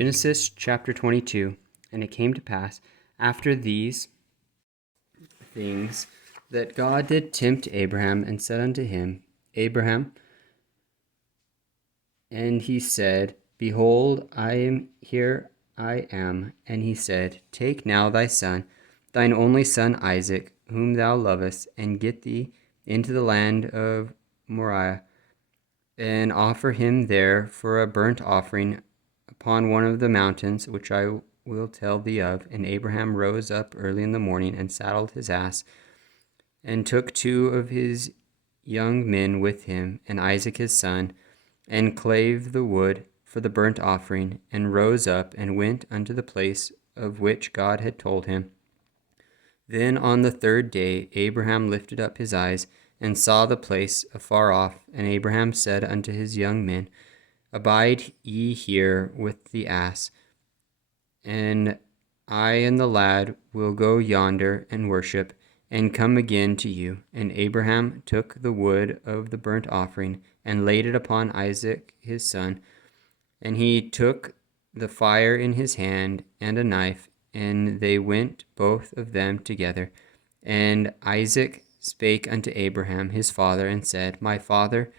Genesis chapter 22. And it came to pass after these things that God did tempt Abraham and said unto him, Abraham, and he said, Behold, I am here, I am. And he said, Take now thy son, thine only son Isaac, whom thou lovest, and get thee into the land of Moriah, and offer him there for a burnt offering upon one of the mountains which I will tell thee of. And Abraham rose up early in the morning, and saddled his ass, and took 2 of his young men with him, and Isaac his son, and clave the wood for the burnt offering, and rose up, and went unto the place of which God had told him. Then on the 3rd day Abraham lifted up his eyes, and saw the place afar off. And Abraham said unto his young men, Abide ye here with the ass, and I and the lad will go yonder and worship, and come again to you. And Abraham took the wood of the burnt offering, and laid it upon Isaac his son. And he took the fire in his hand, and a knife, and they went both of them together. And Isaac spake unto Abraham his father, and said, My father.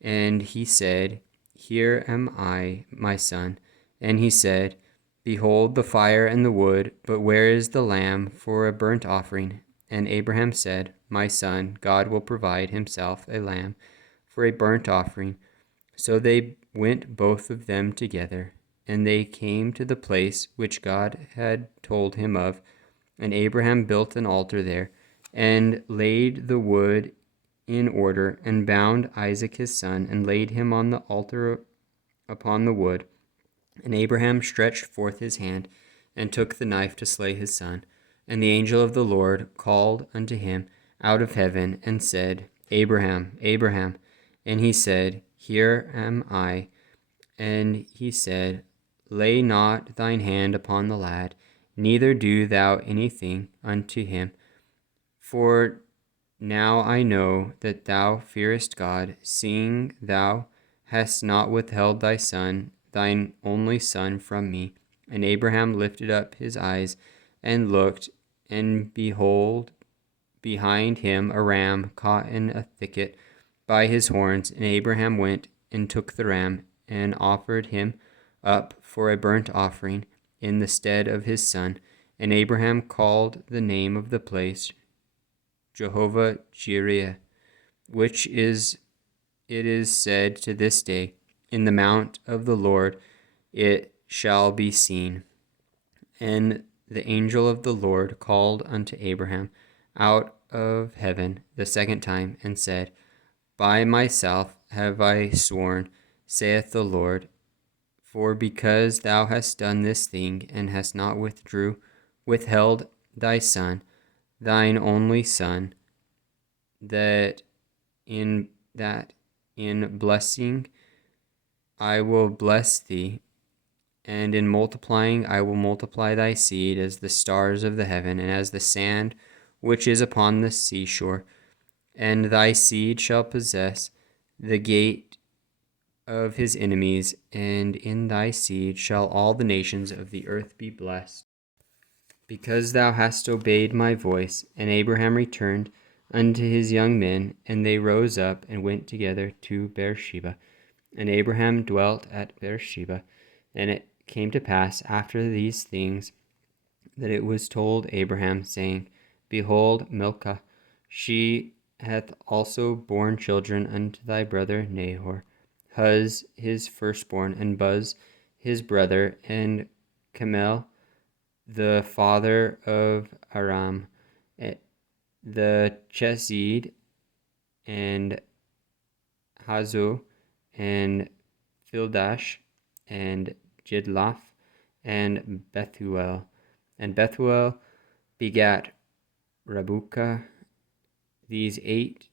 And he said, Here am I, my son. And he said, Behold the fire and the wood, but where is the lamb for a burnt offering? And Abraham said, My son, God will provide himself a lamb for a burnt offering. So they went both of them together, and they came to the place which God had told him of. And Abraham built an altar there, and laid the wood in order, and bound Isaac his son, and laid him on the altar upon the wood. And Abraham stretched forth his hand, and took the knife to slay his son. And the angel of the Lord called unto him out of heaven, and said, Abraham, Abraham. And he said, Here am I. And he said, Lay not thine hand upon the lad, neither do thou anything unto him. For now I know that thou fearest God, seeing thou hast not withheld thy son, thine only son, from me. And Abraham lifted up his eyes, and looked, and behold, behind him a ram caught in a thicket by his horns. And Abraham went and took the ram, and offered him up for a burnt offering in the stead of his son. And Abraham called the name of the place Jehovah Jireh, which is, it is said to this day, In the mount of the Lord it shall be seen. And the angel of the Lord called unto Abraham out of heaven the 2nd time, and said, By myself have I sworn, saith the Lord, for because thou hast done this thing, and hast not withheld thy son, thine only son, that in blessing I will bless thee, and in multiplying I will multiply thy seed as the stars of the heaven, and as the sand which is upon the seashore. And thy seed shall possess the gate of his enemies, and in thy seed shall all the nations of the earth be blessed, because thou hast obeyed my voice. And Abraham returned unto his young men, and they rose up and went together to Beersheba. And Abraham dwelt at Beersheba. And it came to pass after these things that it was told Abraham, saying, Behold, Milcah, she hath also borne children unto thy brother Nahor, Huz his firstborn, and Buz his brother, and Camel the father of Aram, the Chesed, and Hazo, and Fildash, and Jidlaph, and Bethuel. And Bethuel begat Rebucah. These 8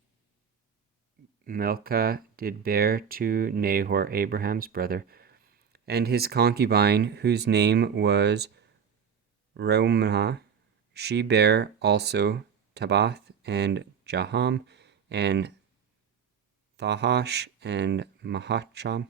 Milcah did bear to Nahor, Abraham's brother, and his concubine, whose name was Reumah. She bare also Tabath, and Jaham, and Thahash, and Mahacham,